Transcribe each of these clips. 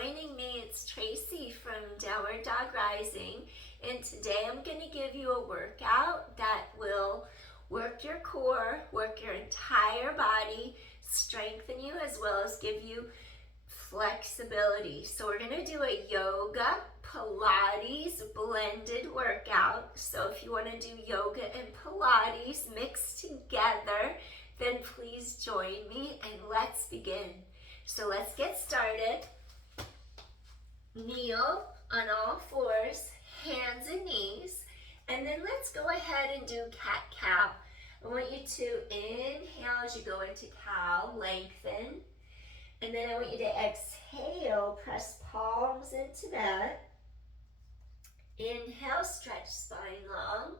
joining me. It's Tracy from Downward Dog Rising, and today I'm going to give you a workout that will work your core, work your entire body, strengthen you, as well as give you flexibility. So we're going to do a Yoga Pilates blended workout. So if you want to do Yoga and Pilates mixed together, then please join me and let's begin. So let's get started. Kneel on all fours, hands and knees, and then let's go ahead and do cat-cow. I want you to inhale as you go into cow, lengthen, and then I want you to exhale, press palms into mat. Inhale, stretch spine long.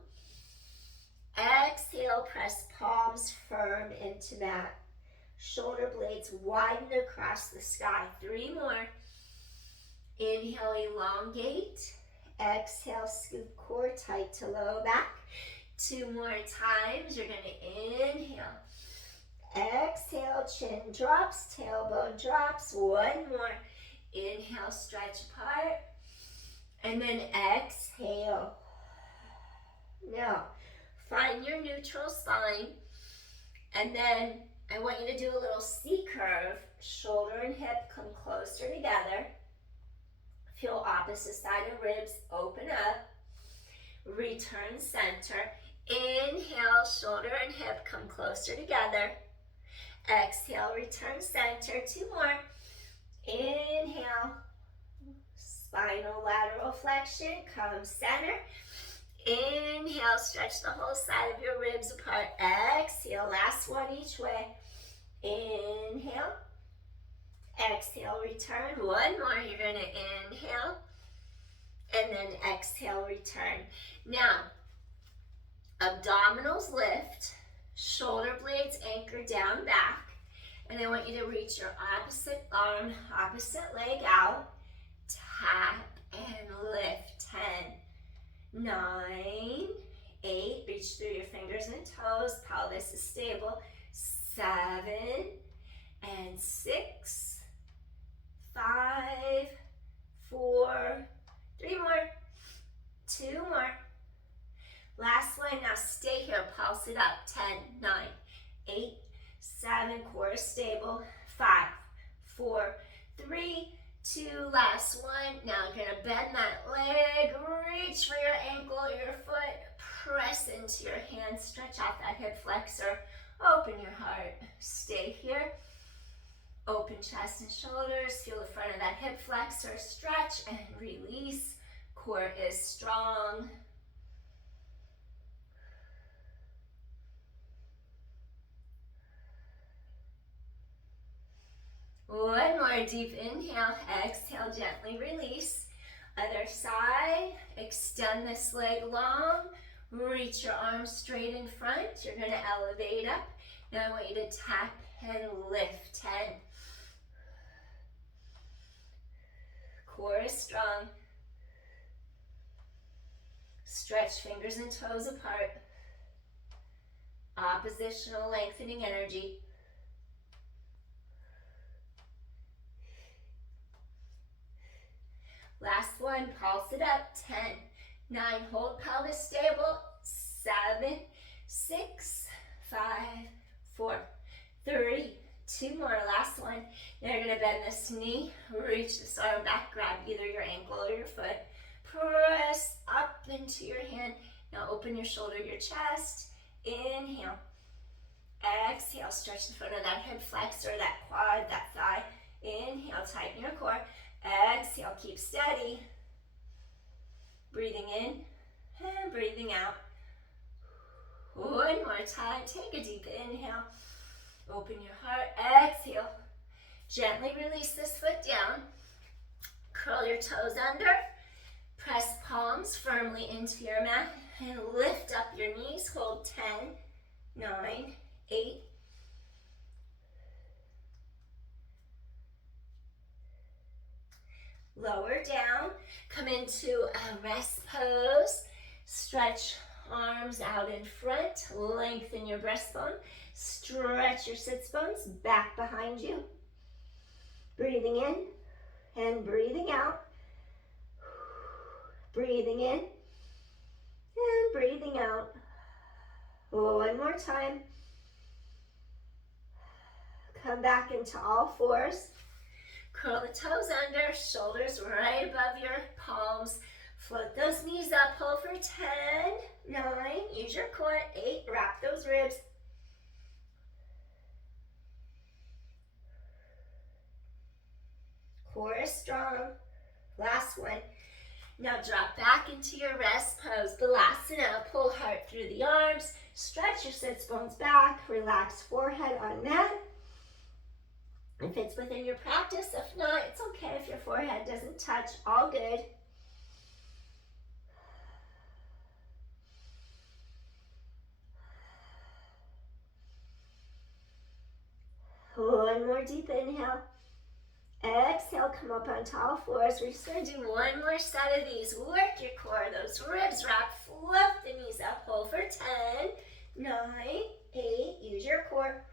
Exhale, press palms firm into mat. Shoulder blades widen across the sky. 3 more. Inhale, elongate. Exhale, scoop core tight to low back. 2 more times. You're going to inhale. Exhale, chin drops, tailbone drops. 1 more. Inhale, stretch apart. And then exhale. Now, find your neutral spine. And then I want you to do a little C curve. Shoulder and hip come closer together. Feel opposite side of ribs open up. Return center. Inhale, shoulder and hip come closer together. Exhale, return center. 2 more. Inhale. Spinal lateral flexion. Come center. Inhale, stretch the whole side of your ribs apart. Exhale, last one each way. Inhale. Exhale, return. 1 more. You're going to inhale. And then exhale, return. Now, abdominals lift. Shoulder blades anchor down back. And I want you to reach your opposite arm, opposite leg out. Tap and lift. 10, 9, 8. Reach through your fingers and toes. Pelvis is stable. 7 and 6, 5, 4, 3 more, 2 more. Last one. Now stay here. Pulse it up. 10, 9, 8, 7. Core is stable. 5, 4, 3, 2. Last one. Now you're going to bend that leg. Reach for your ankle, your foot. Press into your hands. Stretch out that hip flexor. Open your heart. Stay here. Open chest and shoulders. Feel the front of that hip flexor. Stretch and release. Core is strong. One more deep inhale. Exhale, gently release. Other side. Extend this leg long. Reach your arms straight in front. You're going to elevate up. Now I want you to tap and lift. 10. Core is strong. Stretch fingers and toes apart. Oppositional lengthening energy. Last one, pulse it up. 10, 9, hold pelvis stable. 7, 6, 5, 4, 3, 2 more. Last one. Now you're going to bend this knee, reach this arm back, grab either your ankle or your foot. Press up into your hand. Now open your shoulder, your chest. Inhale. Exhale, stretch the front of that hip flexor, that quad, that thigh. Inhale, tighten your core. Exhale, keep steady. Breathing in and breathing out. 1 more time. Take a deep inhale. Open your heart. Exhale. Gently release this foot down. Curl your toes under. Press palms firmly into your mat and lift up your knees. Hold 10, 9, 8. Lower down. Come into a rest pose. Stretch arms out in front. Lengthen your breastbone. Stretch your sits bones back behind you. Breathing in and breathing out. Breathing in and breathing out. One more time. Come back into all fours. Curl the toes under, shoulders right above your palms. Float those knees up, hold for 10, 9, use your core, 8, wrap those ribs. Core is strong. Last one. Now drop back into your rest pose, Balasana. Pull heart through the arms, stretch your sits bones back, relax forehead on mat. If it's within your practice, if not, it's okay if your forehead doesn't touch, all good. One more deep inhale. Exhale, come up onto all fours. We're just going to do one more set of these. Work your core, those ribs wrap, float the knees up, hold for 10, 9, 8, use your core.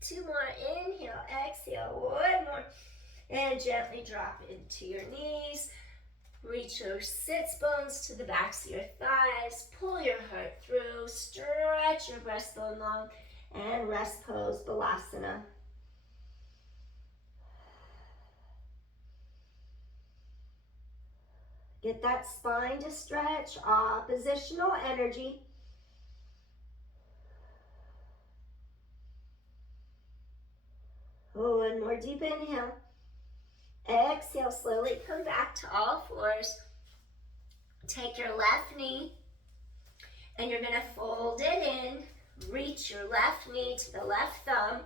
Two more, inhale, exhale, one more. And gently drop into your knees. Reach your sits bones to the backs of your thighs. Pull your heart through. Stretch your breastbone long. And rest pose, Balasana. Get that spine to stretch. Oppositional energy. One more deep inhale. Exhale, slowly come back to all fours. Take your left knee and you're going to fold it in. Reach your left knee to the left thumb.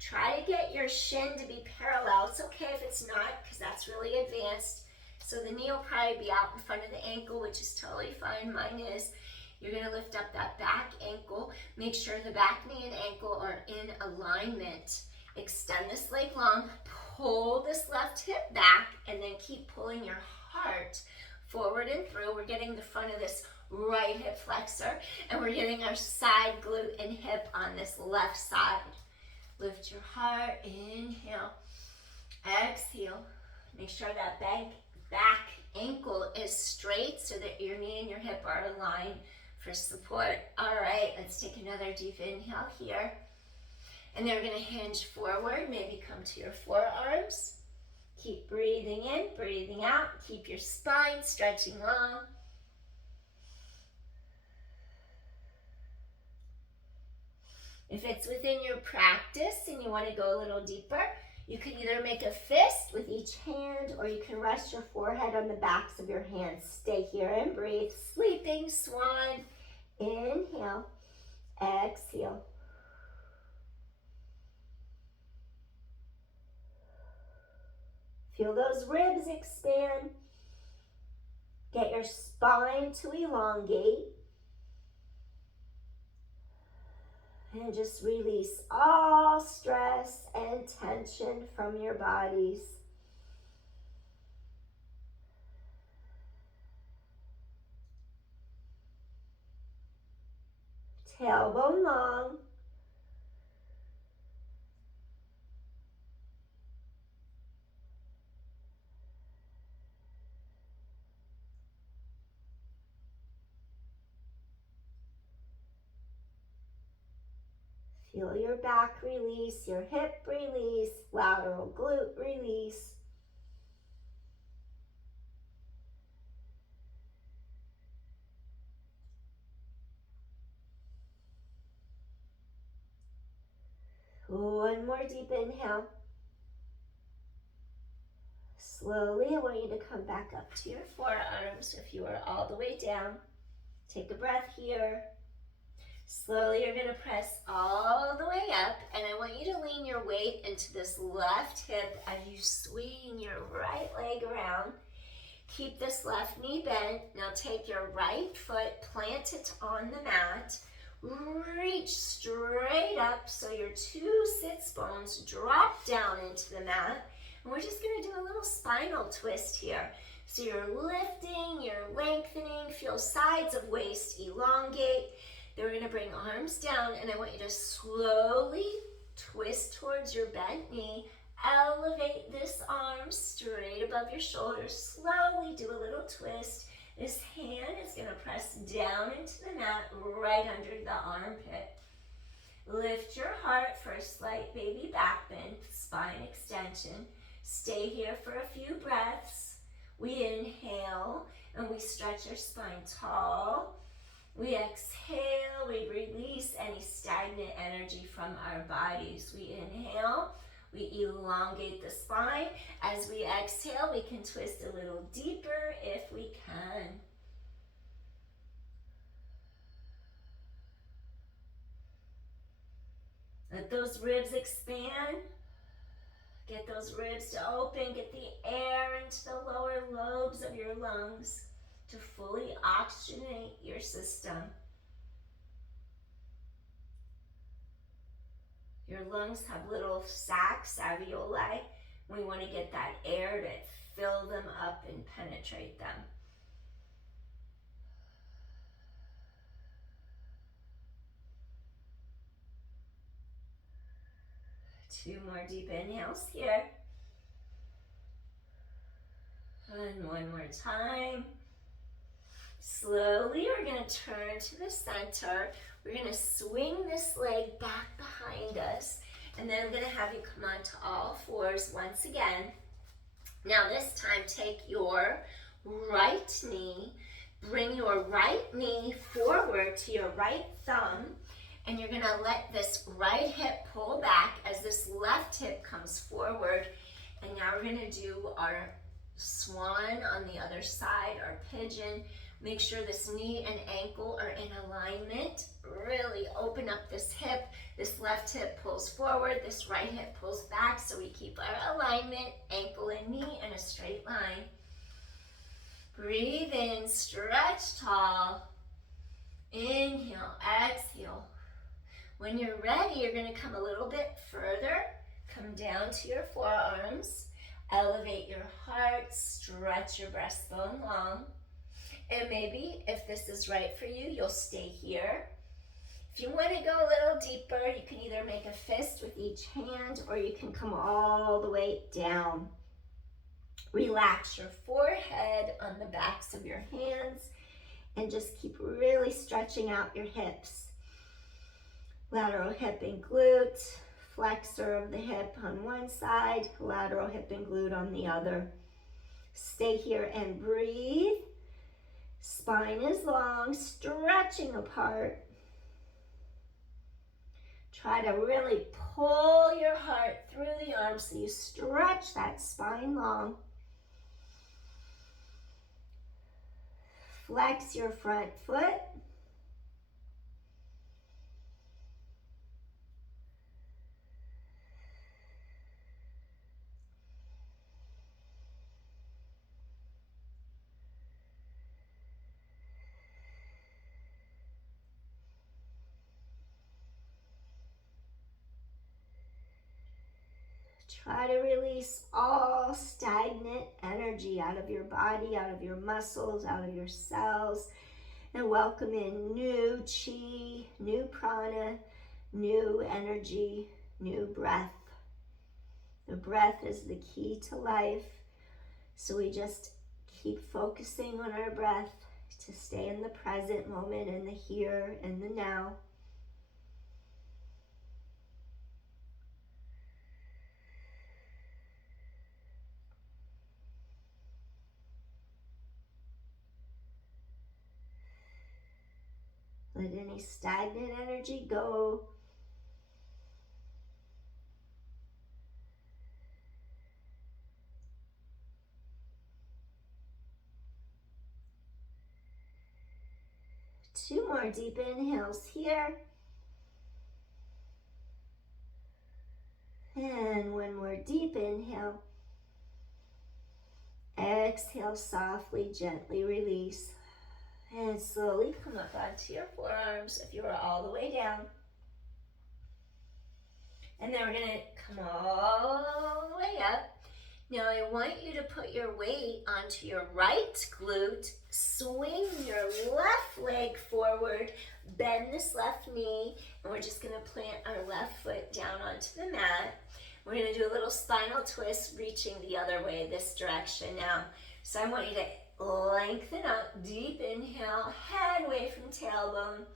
Try to get your shin to be parallel. It's okay if it's not because that's really advanced. So the knee will probably be out in front of the ankle, which is totally fine. Mine is. You're going to lift up that back ankle. Make sure the back knee and ankle are in alignment. Extend this leg long. Pull this left hip back and then keep pulling your heart forward and through. We're getting the front of this right hip flexor and we're getting our side glute and hip on this left side. Lift your heart, inhale, exhale. Make sure that back ankle is straight so that your knee and your hip are aligned for support. All right, let's take another deep inhale here. And then we're going to hinge forward, maybe come to your forearms. Keep breathing in, breathing out. Keep your spine stretching long. If it's within your practice and you want to go a little deeper, you can either make a fist with each hand or you can rest your forehead on the backs of your hands. Stay here and breathe. Sleeping swan. Inhale, exhale. Feel those ribs expand. Get your spine to elongate. And just release all stress and tension from your bodies. Tailbone long. Feel your back release, your hip release, lateral glute release. One more deep inhale. Slowly, I want you to come back up to your forearms if you are all the way down. Take a breath here. Slowly, you're going to press all the way up, and I want you to lean your weight into this left hip as you swing your right leg around. Keep this left knee bent. Now take your right foot, plant it on the mat. Reach straight up so your two sits bones drop down into the mat. And we're just going to do a little spinal twist here. So you're lifting, you're lengthening, feel sides of waist elongate. Then we're gonna bring arms down, and I want you to slowly twist towards your bent knee. Elevate this arm straight above your shoulders. Slowly do a little twist. This hand is gonna press down into the mat right under the armpit. Lift your heart for a slight baby back bend, spine extension. Stay here for a few breaths. We inhale and we stretch our spine tall. We exhale, we release any stagnant energy from our bodies. We inhale, we elongate the spine. As we exhale, we can twist a little deeper if we can. Let those ribs expand. Get those ribs to open. Get the air into the lower lobes of your lungs to fully oxygenate your system. Your lungs have little sacs, alveoli. We want to get that air to fill them up and penetrate them. Two more deep inhales here. And one more time. Slowly, we're going to turn to the center. We're going to swing this leg back behind us. And then I'm going to have you come onto all fours once again. Now this time, take your right knee. Bring your right knee forward to your right thumb. And you're gonna let this right hip pull back as this left hip comes forward. And now we're gonna do our swan on the other side, our pigeon. Make sure this knee and ankle are in alignment. Really open up this hip. This left hip pulls forward, this right hip pulls back, so we keep our alignment, ankle and knee in a straight line. Breathe in, stretch tall. Inhale, exhale. When you're ready, you're going to come a little bit further. Come down to your forearms. Elevate your heart. Stretch your breastbone long. And maybe, if this is right for you, you'll stay here. If you want to go a little deeper, you can either make a fist with each hand, or you can come all the way down. Relax your forehead on the backs of your hands, and just keep really stretching out your hips. Lateral hip and glute, flexor of the hip on one side, lateral hip and glute on the other. Stay here and breathe. Spine is long, stretching apart. Try to really pull your heart through the arms so you stretch that spine long. Flex your front foot. Try to release all stagnant energy out of your body, out of your muscles, out of your cells, and welcome in new chi, new prana, new energy, new breath. The breath is the key to life, so we just keep focusing on our breath to stay in the present moment, in the here and the now. Let any stagnant energy go. Two more deep inhales here. And one more deep inhale. Exhale softly, gently release. And slowly come up onto your forearms if you are all the way down. And then we're going to come all the way up. Now I want you to put your weight onto your right glute. Swing your left leg forward. bend this left knee, and we're just gonna plant our left foot down onto the mat. We're gonna do a little spinal twist, reaching the other way, this direction now. So I want you to lengthen up, deep inhale, head away from tailbone.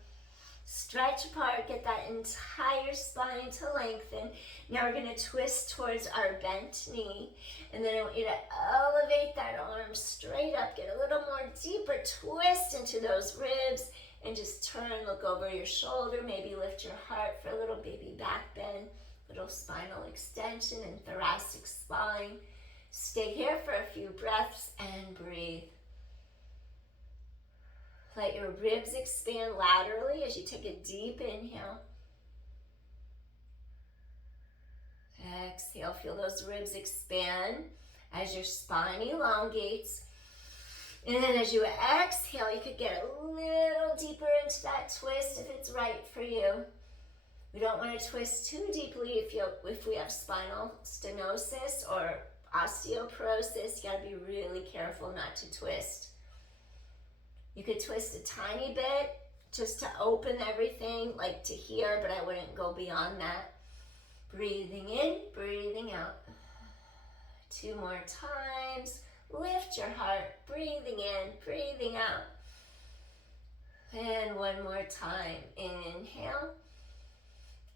Stretch apart, get that entire spine to lengthen. Now we're gonna twist towards our bent knee, and then I want you to elevate that arm straight up, get a little more deeper twist into those ribs, and just turn, look over your shoulder, maybe lift your heart for a little baby back bend, little spinal extension and thoracic spine. Stay here for a few breaths and breathe. Let your ribs expand laterally as you take a deep inhale. Exhale, feel those ribs expand as your spine elongates. And then as you exhale, you could get a little deeper into that twist if it's right for you. We don't want to twist too deeply if we have spinal stenosis or osteoporosis. You got to be really careful not to twist. You could twist a tiny bit just to open everything, like to here, but I wouldn't go beyond that. Breathing in, breathing out. 2 more times. Lift your heart, breathing in, breathing out. And 1 more time. Inhale.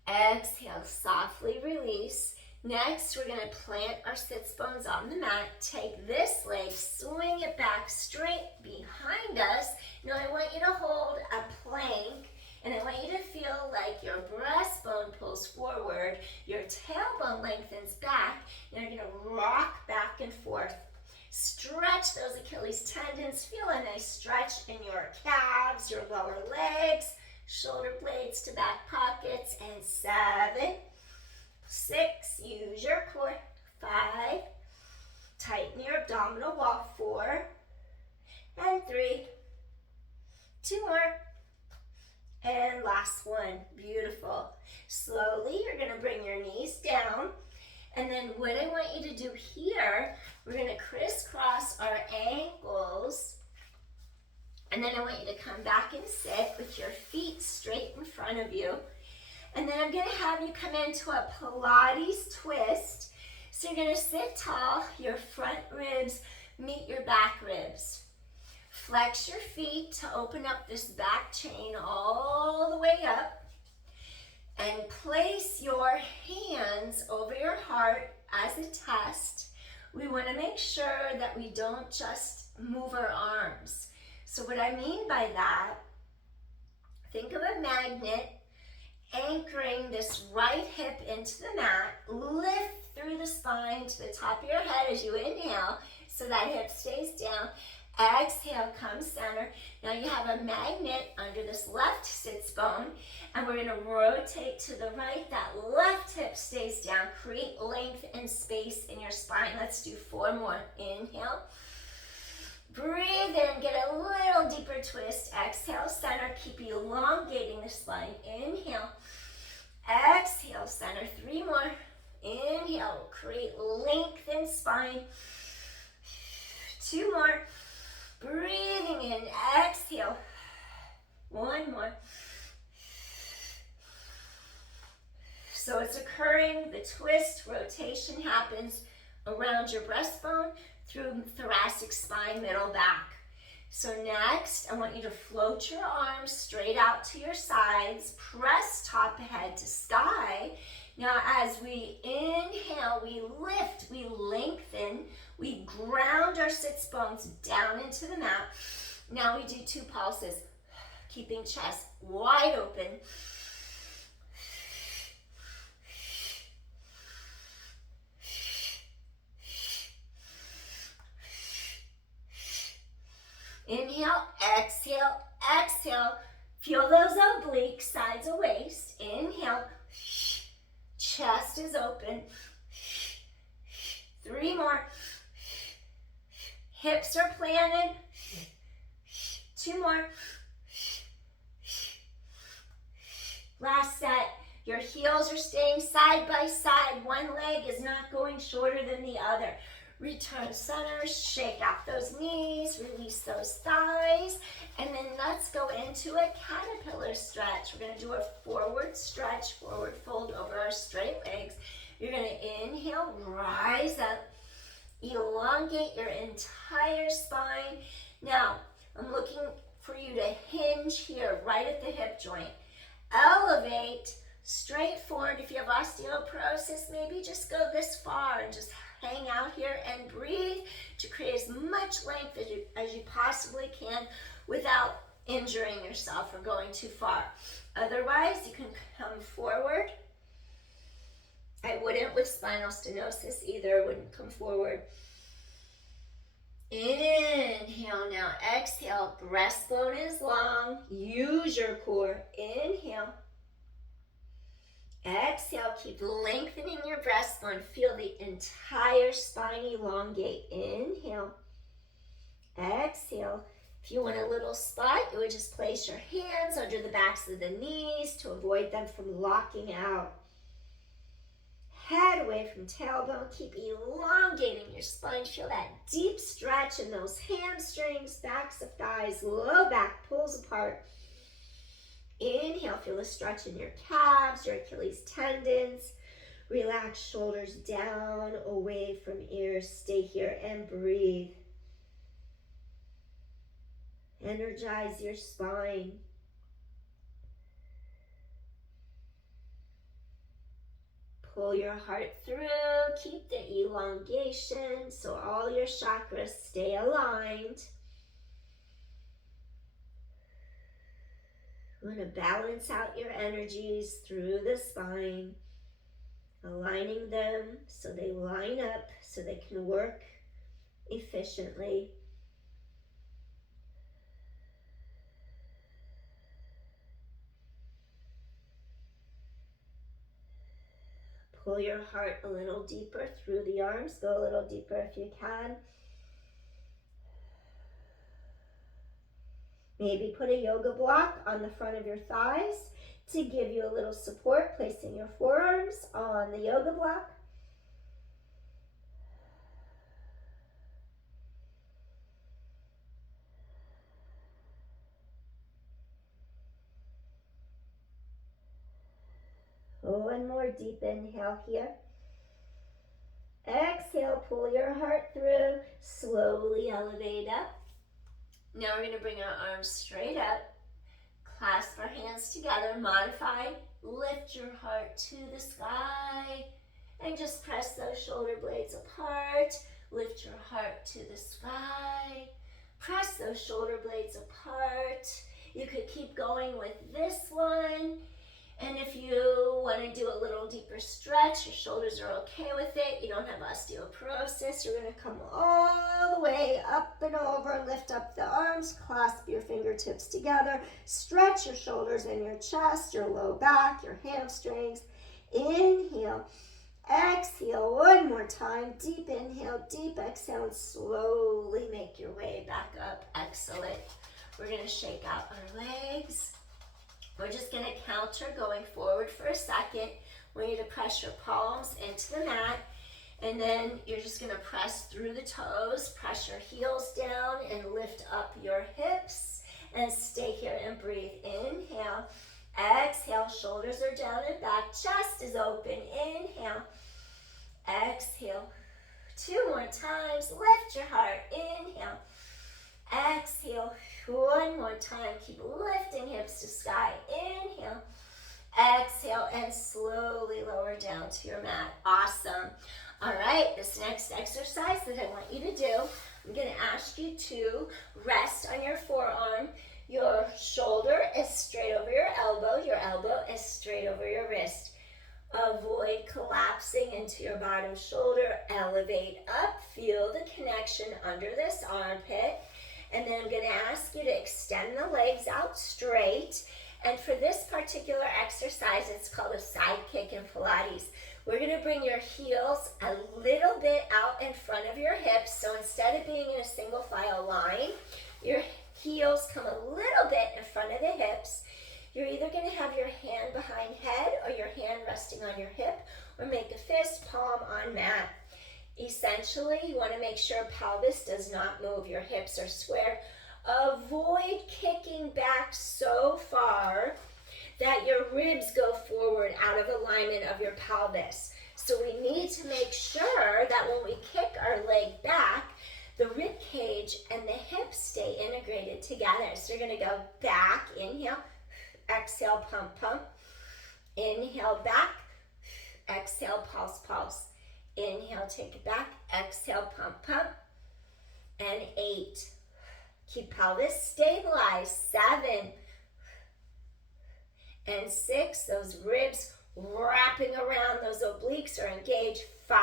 Exhale, softly release. Next, we're going to plant our sits bones on the mat. Take this leg, swing it back straight behind us. Now I want you to hold a plank, and I want you to feel like your breastbone pulls forward, your tailbone lengthens back, and you're going to rock back and forth. Stretch those Achilles tendons. Feel a nice stretch in your calves, your lower legs, shoulder blades to back pockets, and 7, 6, use your core, 5, tighten your abdominal wall, 4, and 3, 2 more, and last one. Beautiful. Slowly, you're going to bring your knees down, and then what I want you to do here, we're going to crisscross our ankles, and then I want you to come back and sit with your feet straight in front of you. And then I'm going to have you come into a Pilates twist. So you're going to sit tall, your front ribs meet your back ribs. Flex your feet to open up this back chain all the way up. And place your hands over your heart as a test. We want to make sure that we don't just move our arms. So what I mean by that, think of a magnet anchoring this right hip into the mat. Lift through the spine to the top of your head as you inhale so that hip stays down. Exhale, come center. Now you have a magnet under this left sits bone, and we're going to rotate to the right. That left hip stays down. Create length and space in your spine. Let's do 4 more. Inhale. Breathe in, get a little deeper twist. Exhale, center. Keep elongating the spine. Inhale. Exhale, center. 3 more. Inhale, create lengthened spine. 2 more. Breathing in, exhale. 1 more. So it's occurring, the twist, rotation happens around your breastbone, through thoracic spine, middle back. So next, I want you to float your arms straight out to your sides, press top ahead to sky. Now as we inhale, we lift, we lengthen, we ground our sits bones down into the mat. Now we do 2 pulses, keeping chest wide open. Inhale, exhale, exhale. Feel those obliques, sides of waist. Inhale, chest is open. 3 more. Hips are planted. 2 more. Last set. Your heels are staying side by side. One leg is not going shorter than the other. Return center, shake out those knees, release those thighs, and then let's go into a caterpillar stretch. We're going to do a forward stretch, forward fold over our straight legs. You're going to inhale, rise up, elongate your entire spine. Now, I'm looking for you to hinge here, right at the hip joint. Elevate straight forward. If you have osteoporosis, maybe just go this far and just hang out here and breathe to create as much length as you possibly can without injuring yourself or going too far. Otherwise, you can come forward. I wouldn't with spinal stenosis either, wouldn't come forward. Inhale now, exhale, breastbone is long, use your core, inhale. Exhale, keep lengthening your breastbone, feel the entire spine elongate, inhale. Exhale, if you want a little spot, you would just place your hands under the backs of the knees to avoid them from locking out. Head away from tailbone, keep elongating your spine. Feel that deep stretch in those hamstrings, backs of thighs, low back pulls apart. Inhale, feel the stretch in your calves, your Achilles tendons. Relax shoulders down, away from ears. Stay here and breathe. Energize your spine. Pull your heart through, keep the elongation so all your chakras stay aligned. You want to balance out your energies through the spine, aligning them so they line up, so they can work efficiently. Pull your heart a little deeper through the arms. Go a little deeper if you can. Maybe put a yoga block on the front of your thighs to give you a little support, placing your forearms on the yoga block. One more deep inhale here. Exhale, pull your heart through, slowly elevate up. Now we're going to bring our arms straight up, clasp our hands together, modify, lift your heart to the sky, and just press those shoulder blades apart. Lift your heart to the sky, press those shoulder blades apart. You could keep going with this one. And if you want to do a little deeper stretch, your shoulders are okay with it, you don't have osteoporosis, you're going to come all the way up and over, lift up the arms, clasp your fingertips together, stretch your shoulders and your chest, your low back, your hamstrings. Inhale, exhale, one more time, deep inhale, deep exhale, and slowly make your way back up. Excellent. We're going to shake out our legs. We're just going to counter going forward for a second. I want you to press your palms into the mat, and then you're just going to press through the toes, press your heels down, and lift up your hips, and stay here and breathe. Inhale, exhale, shoulders are down and back, chest is open. Inhale, exhale, two more times, lift your heart. Inhale, exhale, one more time, keep lifting hips to sky. Inhale, exhale, and slowly lower down to your mat. Awesome. All right, this next exercise that I want you to do, I'm going to ask you to rest on your forearm. Your shoulder is straight over your elbow is straight over your wrist. Avoid collapsing into your bottom shoulder. Elevate up, feel the connection under this armpit. And then I'm going to ask you to extend the legs out straight. And for this particular exercise, it's called a side kick in Pilates. We're going to bring your heels a little bit out in front of your hips. So instead of being in a single file line, your heels come a little bit in front of the hips. You're either going to have your hand behind head or your hand resting on your hip, or make a fist, palm on mat. Essentially, you want to make sure pelvis does not move. Your hips are squared. Avoid kicking back so ribs go forward out of alignment of your pelvis. So we need to make sure that when we kick our leg back, the rib cage and the hips stay integrated together. So you're going to go back, inhale, exhale, pump, pump. Inhale, back, exhale, pulse, pulse. Inhale, take it back, exhale, pump, pump. And 8. Keep pelvis stabilized. 7. And 6. Those ribs wrapping around, those obliques are engaged. 5.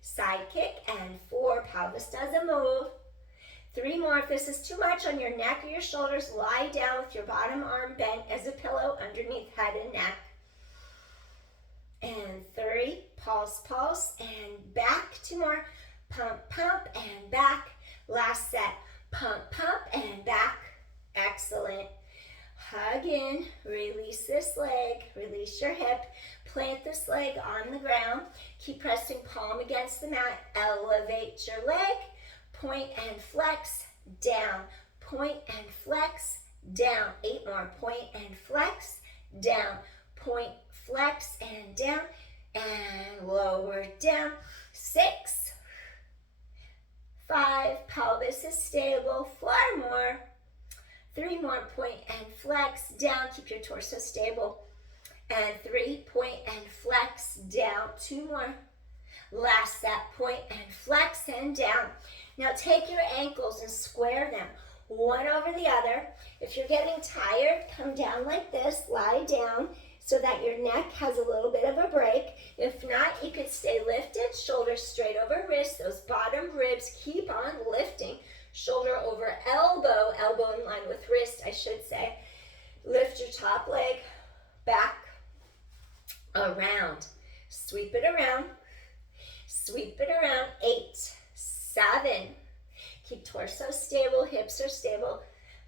Side kick. And 4. Pelvis doesn't move. 3 more. If this is too much on your neck or your shoulders, lie down with your bottom arm bent as a pillow underneath head and neck. And 3. Pulse, pulse, and back. 2 more. Pump, pump, and back. Last set. Pump, pump, and back. Excellent. Hug in. Release this leg. Release your hip. Plant this leg on the ground. Keep pressing palm against the mat. Elevate your leg. Point and flex. Down. Point and flex. Down. 8 more. Point and flex. Down. Point, flex, and down. And lower down. 6. 5. Pelvis is stable. 4 more. 3 more. Point and flex. Down. Keep your torso stable. And 3. Point and flex. Down. 2 more. Last set. Point and flex and down. Now take your ankles and square them, one over the other. If you're getting tired, come down like this. Lie down so that your neck has a little bit of a break. If not, you could stay lifted, shoulders straight over wrist. Those bottom ribs keep on lifting. Shoulder over elbow, elbow in line with wrist, I should say. Lift your top leg back, around. Sweep it around. Sweep it around. 8, 7. Keep torso stable, hips are stable.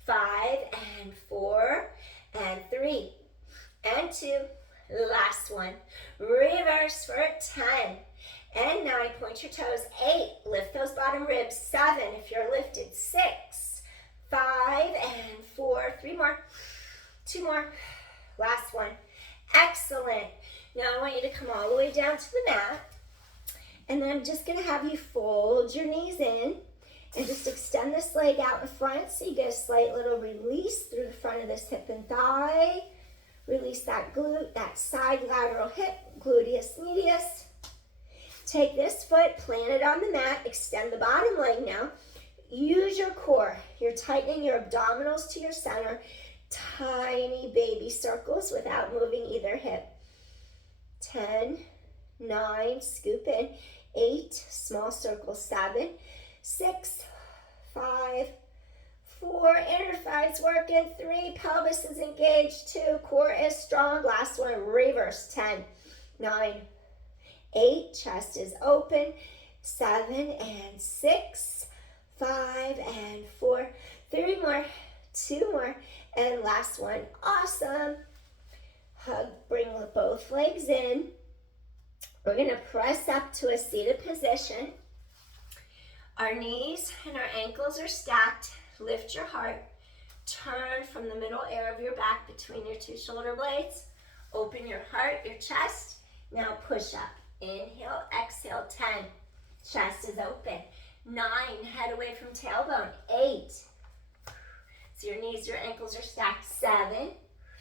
5 and 4 and 3 and 2. Last one. Reverse for 10 and 9. Point your toes. 8. Lift those bottom ribs. 7 if you're lifted. 6, 5 and 4. 3 more. 2 more. Last one. Excellent. Now I want you to come all the way down to the mat. And then I'm just going to have you fold your knees in and just extend this leg out in front so you get a slight little release through the front of this hip and thigh. Release that glute, that side lateral hip, gluteus medius. Take this foot, plant it on the mat, extend the bottom leg now. Use your core. You're tightening your abdominals to your center. Tiny baby circles without moving either hip. 10, 9, scoop in. 8, small circles. 7, 6, 5, 4, inner thighs working. 3, pelvis is engaged. 2, core is strong. Last one, reverse. 10, 9, 8, chest is open. 7 and 6, 5 and 4. 3 more, 2 more, and last one. Awesome. Hug, bring both legs in. We're going to press up to a seated position. Our knees and our ankles are stacked. Lift your heart. Turn from the middle area of your back between your 2 shoulder blades. Open your heart, your chest. Now push up. Inhale, exhale. 10. Chest is open. 9. Head away from tailbone. 8. So your knees, your ankles are stacked. 7.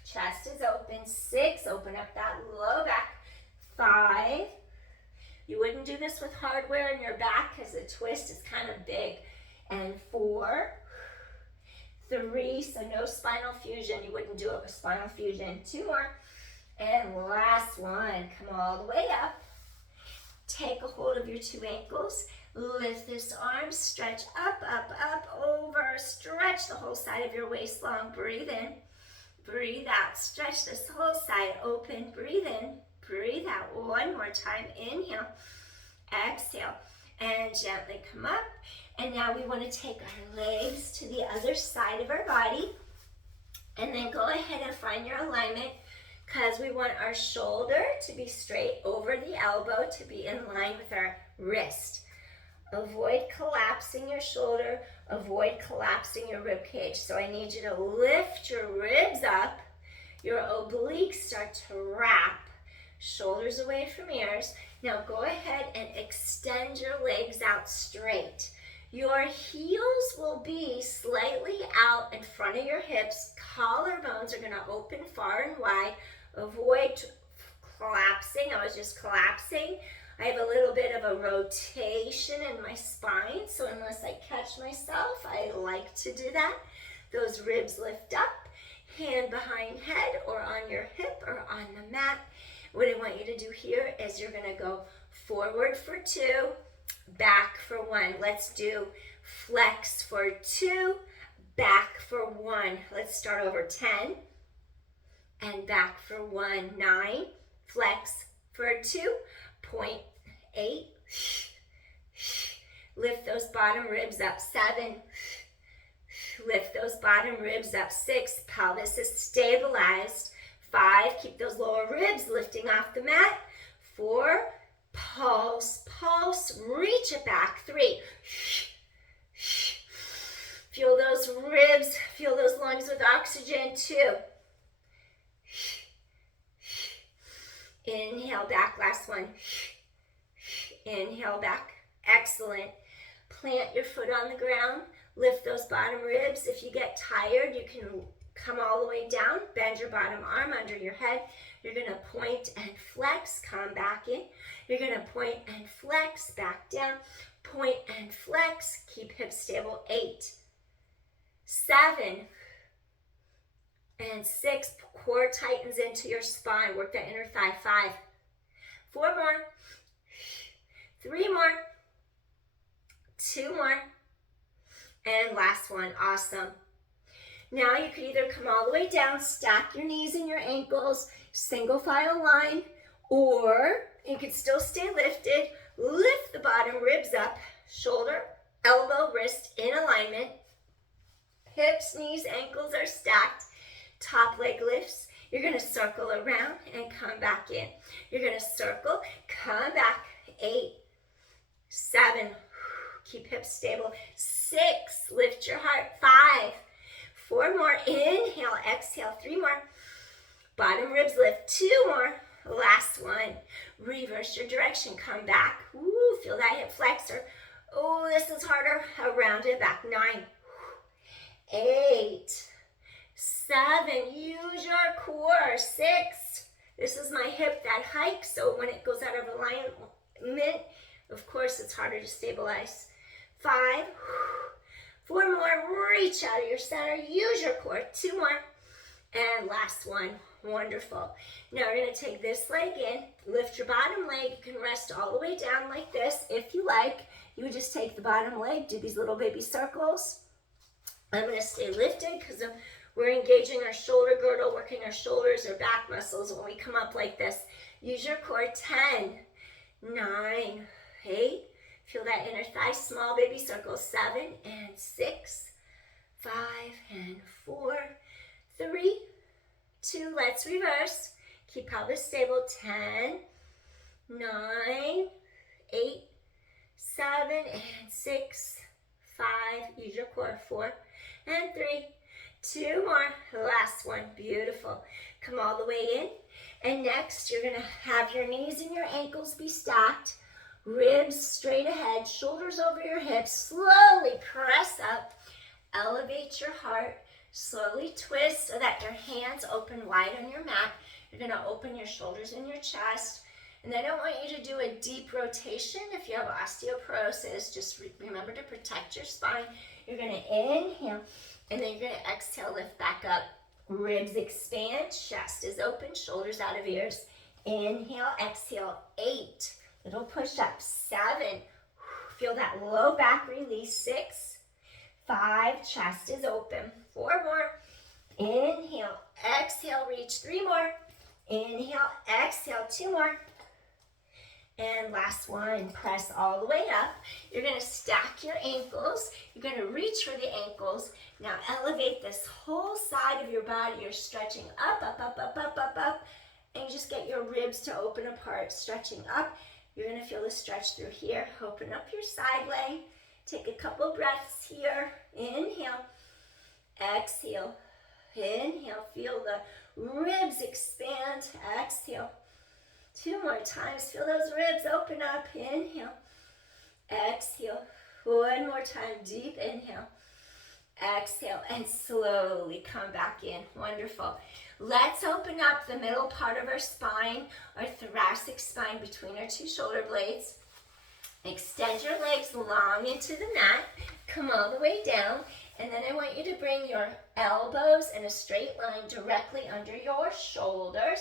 Chest is open. 6. Open up that low back. 5. You wouldn't do this with hardware in your back because the twist is kind of big. And 4. 3. So no spinal fusion. You wouldn't do it with spinal fusion. 2 more. And last one. Come all the way up. Take a hold of your 2 ankles. Lift this arm. Stretch up, up, up, over. Stretch the whole side of your waist long. Breathe in. Breathe out. Stretch this whole side open. Breathe in. Breathe out. One more time. Inhale. Exhale. And gently come up. And now we want to take our legs to the other side of our body. And then go ahead and find your alignment because we want our shoulder to be straight over the elbow to be in line with our wrist. Avoid collapsing your shoulder. Avoid collapsing your rib cage. So I need you to lift your ribs up. Your obliques start to wrap. Shoulders away from ears. Now go ahead and extend your legs out straight. Your heels will be slightly out in front of your hips. Collarbones are going to open far and wide. Avoid collapsing. I was just collapsing. I have a little bit of a rotation in my spine, so unless I catch myself, I like to do that. Those ribs lift up, hand behind head or on your hip or on the mat. What I want you to do here is you're going to go forward for 2, back for 1. Let's do flex for 2, back for 1. Let's start over 10 and back for 1. 9, flex for 2, point 8. Lift those bottom ribs up. 7. Lift those bottom ribs up. 6. Pelvis is stabilized. 5. Keep those lower ribs lifting off the mat. 4. Pulse, pulse. Reach it back. 3. Feel those ribs. Feel those lungs with oxygen. 2. Inhale back. Last one. Inhale back. Excellent. Plant your foot on the ground. Lift those bottom ribs. If you get tired, you can come all the way down. Bend your bottom arm under your head. You're going to point and flex. Come back in. You're going to point and flex. Back down. Point and flex. Keep hips stable. 8, 7, and 6. Core tightens into your spine. Work that inner thigh. 5, 4 more. 3 more. 2 more. And last one. Awesome. Now you could either come all the way down, stack your knees and your ankles, single file line, or you could still stay lifted. Lift the bottom ribs up, shoulder, elbow, wrist in alignment. Hips, knees, ankles are stacked. Top leg lifts. You're going to circle around and come back in. You're going to circle, come back. 8, 7, keep hips stable. 6, lift your heart. 5, 4 more. Inhale, exhale. 3 more. Bottom ribs lift. 2 more. Last one. Reverse your direction. Come back. Ooh, feel that hip flexor. Oh, this is harder. Around it back. 9, 8, 7. Use your core. 6. This is my hip that hikes, so when it goes out of alignment, of course, it's harder to stabilize. 5, 4 more. Reach out of your center. Use your core. 2 more. And last one. Wonderful. Now we're going to take this leg in. Lift your bottom leg. You can rest all the way down like this. If you like, you would just take the bottom leg, do these little baby circles. I'm going to stay lifted because we're engaging our shoulder girdle, working our shoulders or back muscles when we come up like this. Use your core. 10, 9, 8. Feel that inner thigh. Small baby circles. 7 and 6, 5 and 4, 3, 2. Let's reverse. Keep pelvis stable. 10, 9, 8, 7 and 6, 5. Use your core. 4 and 3. 2 more. Last one. Beautiful. Come all the way in. And next, you're going to have your knees and your ankles be stacked. Ribs straight ahead. Shoulders over your hips. Slowly press up. Elevate your heart. Slowly twist so that your hands open wide on your mat. You're going to open your shoulders and your chest. And I don't want you to do a deep rotation. If you have osteoporosis, just remember to protect your spine. You're going to inhale. And then you're going to exhale, lift back up. Ribs expand, chest is open, shoulders out of ears. Inhale, exhale. 8, little push up. 7, feel that low back release. 6, 5, chest is open. 4 more. Inhale, exhale, reach. 3 more. Inhale, exhale. 2 more. And last one, press all the way up. You're going to stack your ankles. You're going to reach for the ankles. Now elevate this whole side of your body. You're stretching up, up, up, up, up, up, up. And you just get your ribs to open apart, stretching up. You're going to feel the stretch through here. Open up your side leg. Take a couple breaths here. Inhale. Exhale. Inhale, feel the ribs expand. Exhale. 2 more times. Feel those ribs open up. Inhale. Exhale. 1 more time. Deep inhale. Exhale. And slowly come back in. Wonderful. Let's open up the middle part of our spine, our thoracic spine between our 2 shoulder blades. Extend your legs long into the mat. Come all the way down. And then I want you to bring your elbows in a straight line directly under your shoulders.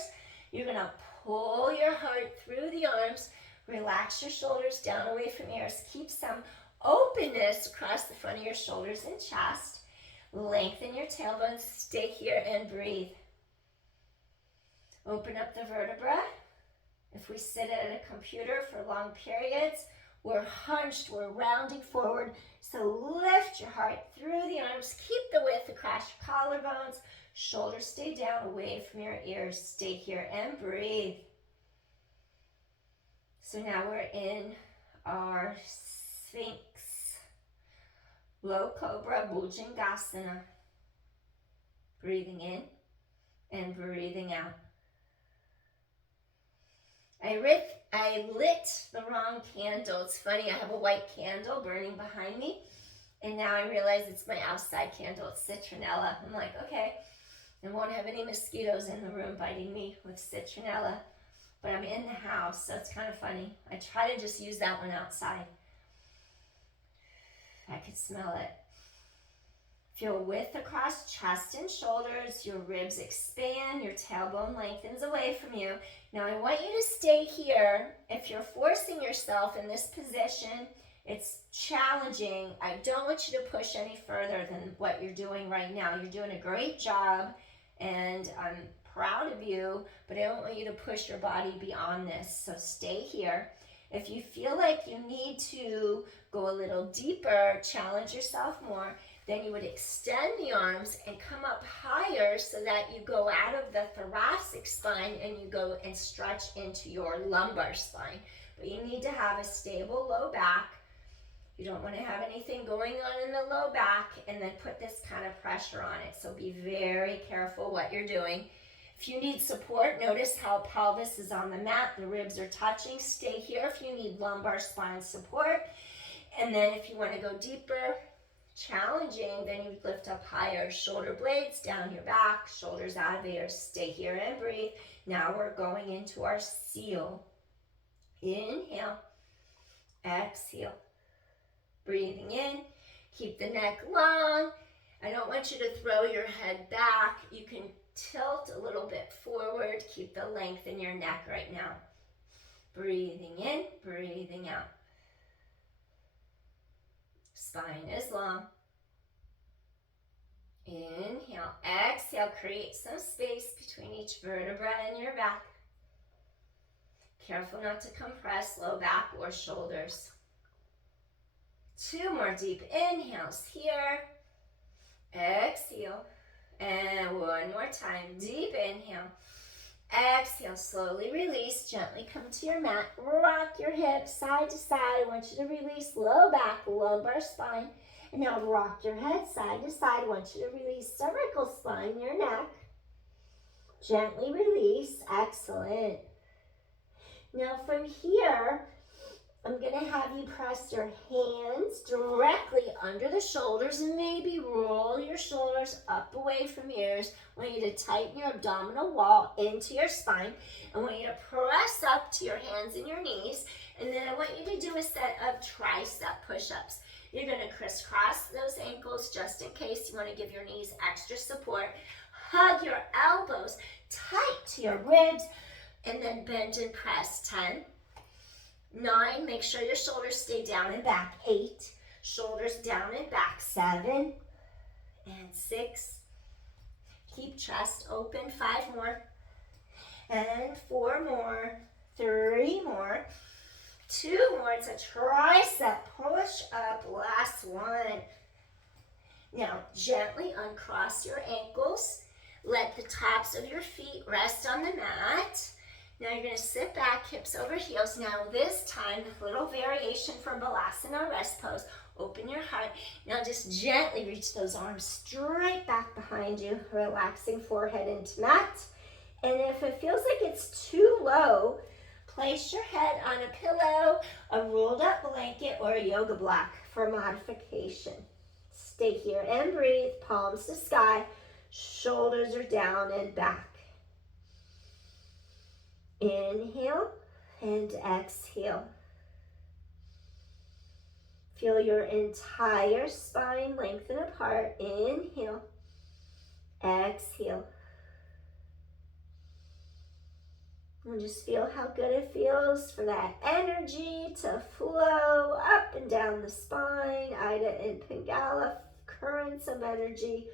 You're going to pull your heart through the arms. Relax your shoulders down away from ears. Keep some openness across the front of your shoulders and chest. Lengthen your tailbone. Stay here and breathe. Open up the vertebra. If we sit at a computer for long periods, we're hunched, we're rounding forward. So lift your heart through the arms. Keep the width across your collarbones. Shoulders stay down away from your ears. Stay here and breathe. So now we're in our Sphinx, Low Cobra, Bhujangasana. Breathing in and breathing out. I lit the wrong candle. It's funny, I have a white candle burning behind me, and now I realize it's my outside candle. It's citronella. I'm like, okay, I won't have any mosquitoes in the room biting me with citronella, but I'm in the house, so it's kind of funny. I try to just use that one outside. I could smell it. Feel width across chest and shoulders. Your ribs expand. Your tailbone lengthens away from you. Now I want you to stay here. If you're forcing yourself in this position, it's challenging. I don't want you to push any further than what you're doing right now. You're doing a great job, and I'm proud of you, but I don't want you to push your body beyond this. So stay here. If you feel like you need to go a little deeper, challenge yourself more, then you would extend the arms and come up higher so that you go out of the thoracic spine and you go and stretch into your lumbar spine. But you need to have a stable low back. You don't want to have anything going on in the low back and then put this kind of pressure on it. So be very careful what you're doing. If you need support, notice how pelvis is on the mat, the ribs are touching. Stay here if you need lumbar spine support. And then if you want to go deeper, challenging, then you lift up higher. Shoulder blades down your back, shoulders out of ears. Stay here and breathe. Now we're going into our seal. Inhale, exhale. Breathing in, keep the neck long. I don't want you to throw your head back. You can tilt a little bit forward. Keep the length in your neck right now. Breathing in, breathing out. Spine is long. Inhale, exhale, create some space between each vertebra and your back. Careful not to compress low back or shoulders. 2 more deep inhales here. Exhale. And 1 more time. Deep inhale. Exhale. Slowly release. Gently come to your mat. Rock your hips side to side. I want you to release low back, lumbar spine. And now rock your head side to side. I want you to release cervical spine, your neck. Gently release. Excellent. Now from here, I'm going to have you press your hands directly under the shoulders and maybe roll your shoulders up away from ears. I want you to tighten your abdominal wall into your spine. I want you to press up to your hands and your knees. And then I want you to do a set of tricep push-ups. You're going to crisscross those ankles just in case you want to give your knees extra support. Hug your elbows tight to your ribs and then bend and press. 10. 9, make sure your shoulders stay down and back. 8, shoulders down and back. 7 and 6. Keep chest open. 5 more. And 4 more. 3 more. 2 more. It's a tricep push up. Last one. Now gently uncross your ankles. Let the tops of your feet rest on the mat. Now you're going to sit back, hips over heels. Now this time, a little variation from Balasana rest pose. Open your heart. Now just gently reach those arms straight back behind you, relaxing forehead into mat. And if it feels like it's too low, place your head on a pillow, a rolled up blanket, or a yoga block for modification. Stay here and breathe, palms to sky, shoulders are down and back. Inhale and exhale. Feel your entire spine lengthen apart. Inhale, exhale. And just feel how good it feels for that energy to flow up and down the spine. Ida and Pingala, currents of energy.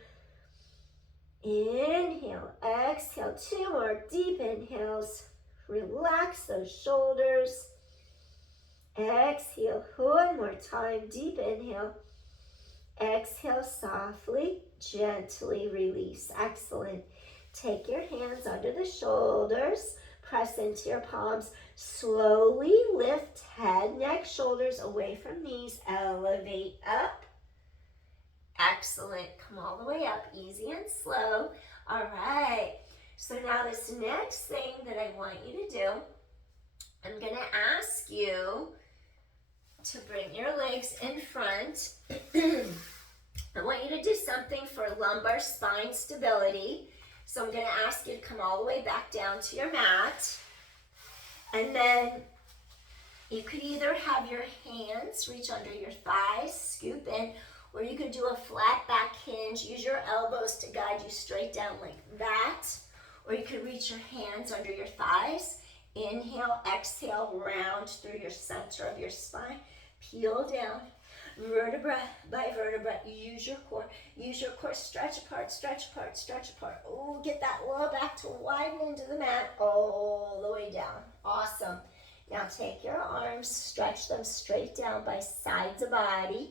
Inhale, exhale. 2 more deep inhales. Relax those shoulders. Exhale, 1 more time, deep inhale. Exhale, softly, gently release. Excellent. Take your hands under the shoulders, press into your palms. Slowly lift head, neck, shoulders away from knees. Elevate up. Excellent. Come all the way up, easy and slow. All right. So now this next thing that I want you to do, I'm going to ask you to bring your legs in front. I want you to do something for lumbar spine stability. So I'm going to ask you to come all the way back down to your mat. And then you could either have your hands reach under your thighs, scoop in, or you could do a flat back hinge. Use your elbows to guide you straight down like that. Or you could reach your hands under your thighs. Inhale, exhale, round through your center of your spine. Peel down, vertebra by vertebra. Use your core. Use your core. Stretch apart, stretch apart, stretch apart. Oh, get that lower back to widen into the mat all the way down. Awesome. Now take your arms, stretch them straight down by sides of body.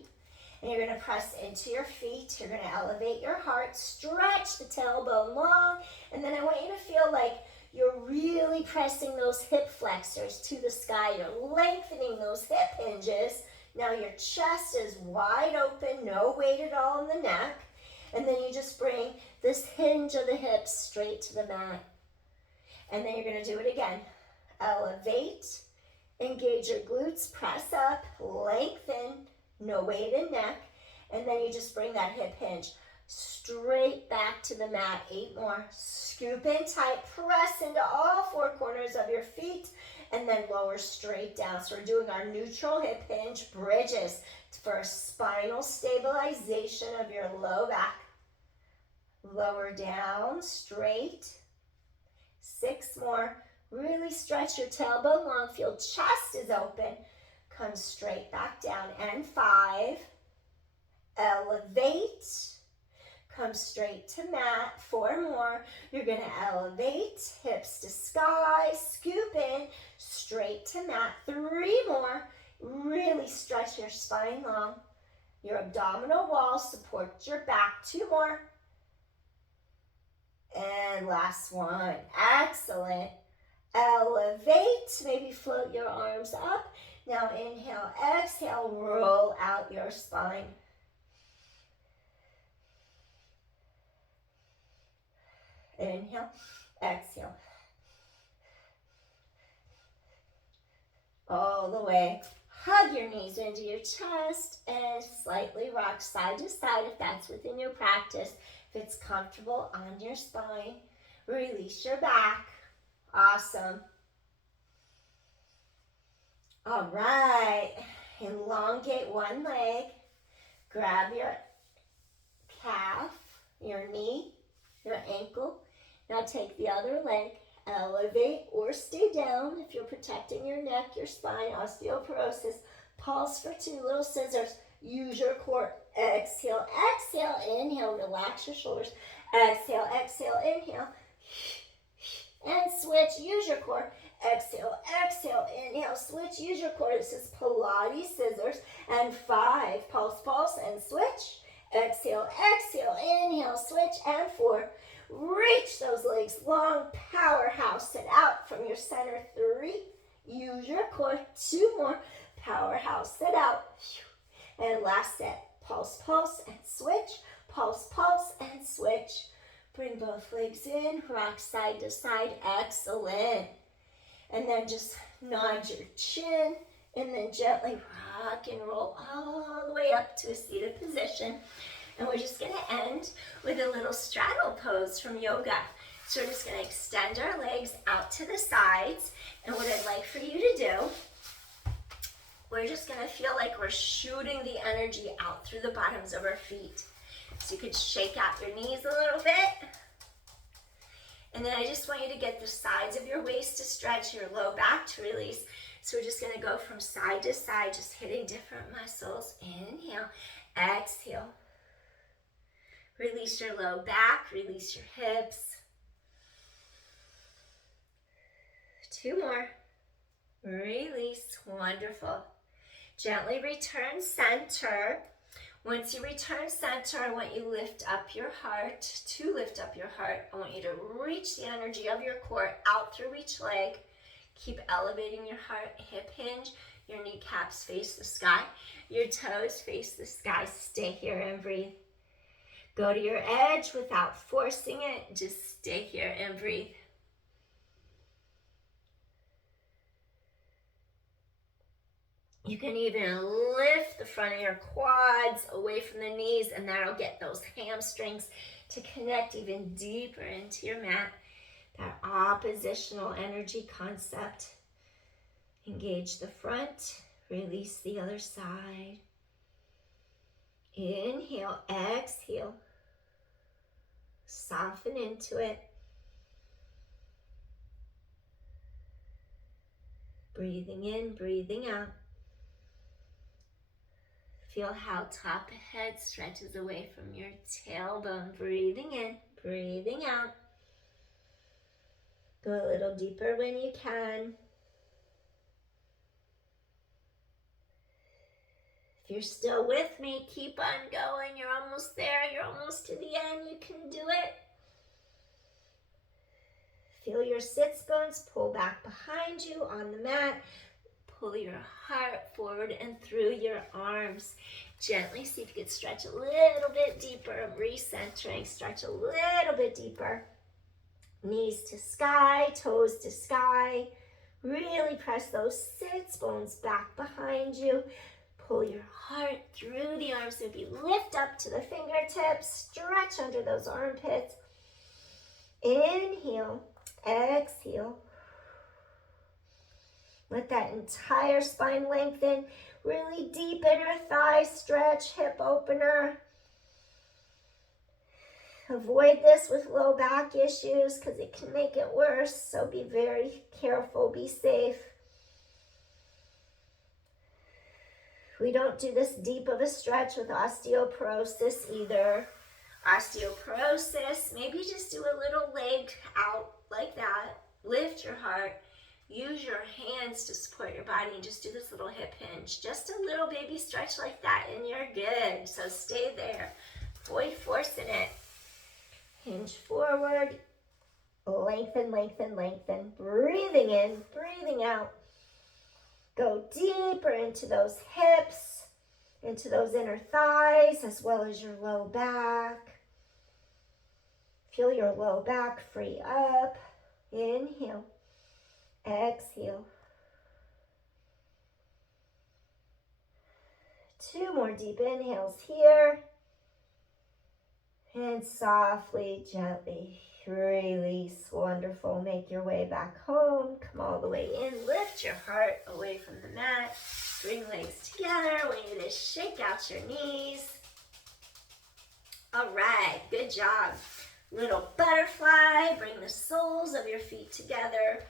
And you're going to press into your feet. You're going to elevate your heart. Stretch the tailbone long. And then I want you to feel like you're really pressing those hip flexors to the sky. You're lengthening those hip hinges. Now your chest is wide open, no weight at all in the neck. And then you just bring this hinge of the hips straight to the mat. And then you're going to do it again. Elevate, engage your glutes, press up, lengthen, no weight in neck. And then you just bring that hip hinge straight back to the mat. 8 more. Scoop in tight, press into all 4 corners of your feet, and then lower straight down. So we're doing our neutral hip hinge bridges for spinal stabilization of your low back. Lower down, straight. 6 more. Really stretch your tailbone long. Feel chest is open. Come straight back down. And 5. Elevate. Come straight to mat. 4 more. You're going to elevate, hips to sky, scoop in, straight to mat. 3 more. Really stretch your spine long. Your abdominal wall supports your back. 2 more. And last one. Excellent. Elevate. Maybe float your arms up. Now inhale, exhale, roll out your spine. Inhale, exhale. All the way. Hug your knees into your chest and slightly rock side to side if that's within your practice. If it's comfortable on your spine, release your back. Awesome. All right. Elongate one leg. Grab your calf, your knee, your ankle. Now take the other leg, elevate or stay down if you're protecting your neck, your spine, osteoporosis. Pulse for 2, little scissors. Use your core. Exhale, exhale, inhale, relax your shoulders. Exhale, exhale, inhale. And switch, use your core. Exhale, exhale, inhale, switch, use your core. This is Pilates scissors. And 5, pulse, pulse, and switch. Exhale, exhale, inhale, switch, and 4. Reach those legs long, powerhouse it out from your center. 3, use your core. 2 more, powerhouse it out. And last set. Pulse, pulse, and switch. Pulse, pulse, and switch. Bring both legs in, rock side to side. Excellent. And then just nod your chin, and then gently rock and roll all the way up to a seated position. And we're just going to end with a little straddle pose from yoga. So we're just going to extend our legs out to the sides. And what I'd like for you to do, we're just going to feel like we're shooting the energy out through the bottoms of our feet. So you could shake out your knees a little bit. And then I just want you to get the sides of your waist to stretch, your low back to release. So we're just going to go from side to side, just hitting different muscles. Inhale, exhale. Release your low back, release your hips. 2 more. Release. Wonderful. Gently return center. Once you return center, I want you to lift up your heart. To lift up your heart, I want you to reach the energy of your core out through each leg. Keep elevating your heart, hip hinge. Your kneecaps face the sky. Your toes face the sky. Stay here and breathe. Go to your edge without forcing it. Just stay here and breathe. You can even lift the front of your quads away from the knees, and that'll get those hamstrings to connect even deeper into your mat. That oppositional energy concept. Engage the front, release the other side. Inhale, exhale. Soften into it. Breathing in, breathing out. Feel how top of head stretches away from your tailbone. Breathing in, breathing out. Go a little deeper when you can. If you're still with me, keep on going. You're almost there. You're almost to the end. You can do it. Feel your sits bones pull back behind you on the mat. Pull your heart forward and through your arms. Gently see if you can stretch a little bit deeper. Recentering. Stretch a little bit deeper. Knees to sky, toes to sky. Really press those sits bones back behind you. Pull your heart through the arms. Maybe lift up to the fingertips. Stretch under those armpits. Inhale, exhale. Let that entire spine lengthen. Really deep inner thigh stretch, hip opener. Avoid this with low back issues because it can make it worse. So be very careful, be safe. We don't do this deep of a stretch with osteoporosis either. Osteoporosis, maybe just do a little leg out like that. Lift your heart. Use your hands to support your body and just do this little hip hinge. Just a little baby stretch like that and you're good. So stay there. Avoid forcing it. Hinge forward. Lengthen, lengthen, lengthen. Breathing in, breathing out. Go deeper into those hips, into those inner thighs, as well as your low back. Feel your low back free up. Inhale. Exhale. 2 more deep inhales here. And softly, gently release. Wonderful. Make your way back home. Come all the way in. Lift your heart away from the mat. Bring legs together. I want you to shake out your knees. All right. Good job. Little butterfly. Bring the soles of your feet together.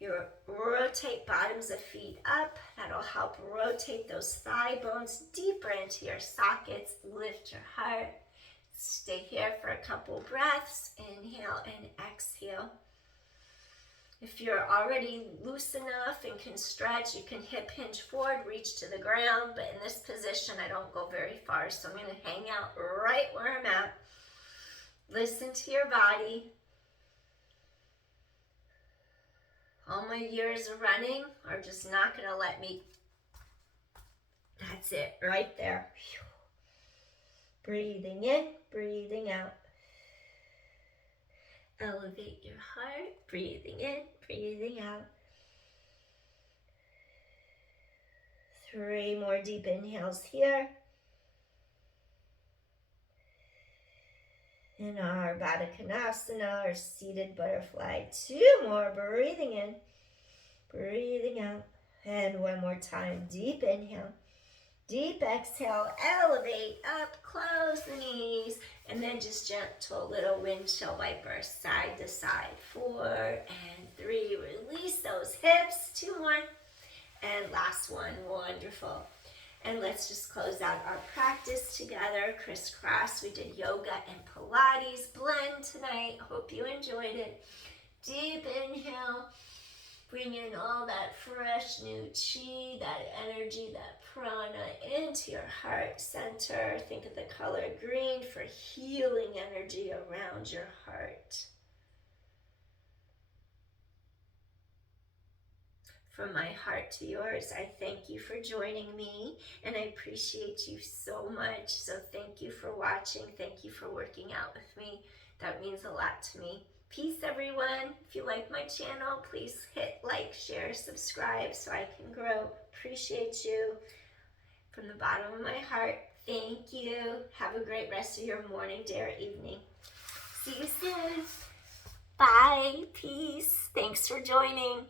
You rotate bottoms of feet up. That'll help rotate those thigh bones deeper into your sockets. Lift your heart. Stay here for a couple breaths. Inhale and exhale. If you're already loose enough and can stretch, you can hip hinge forward, reach to the ground. But in this position, I don't go very far. So I'm going to hang out right where I'm at. Listen to your body. All my years of running are just not going to let me. That's it, right there. Breathing in, breathing out. Elevate your heart, breathing in, breathing out. 3 more deep inhales here. In our Baddha Konasana, or seated butterfly. 2 more, breathing in, breathing out. And 1 more time, deep inhale. Deep exhale, elevate up, close the knees, and then just gentle little windshield wiper, side to side. 4 and 3, release those hips. 2 more, and last one, wonderful. And let's just close out our practice together, crisscross. We did yoga and Pilates blend tonight. Hope you enjoyed it. Deep inhale. Bring in all that fresh new chi, that energy, that prana into your heart center. Think of the color green for healing energy around your heart. From my heart to yours, I thank you for joining me, and I appreciate you so much. So thank you for watching. Thank you for working out with me. That means a lot to me. Peace, everyone. If you like my channel, please hit like, share, subscribe so I can grow. Appreciate you from the bottom of my heart. Thank you. Have a great rest of your morning, day, or evening. See you soon. Bye. Peace. Thanks for joining.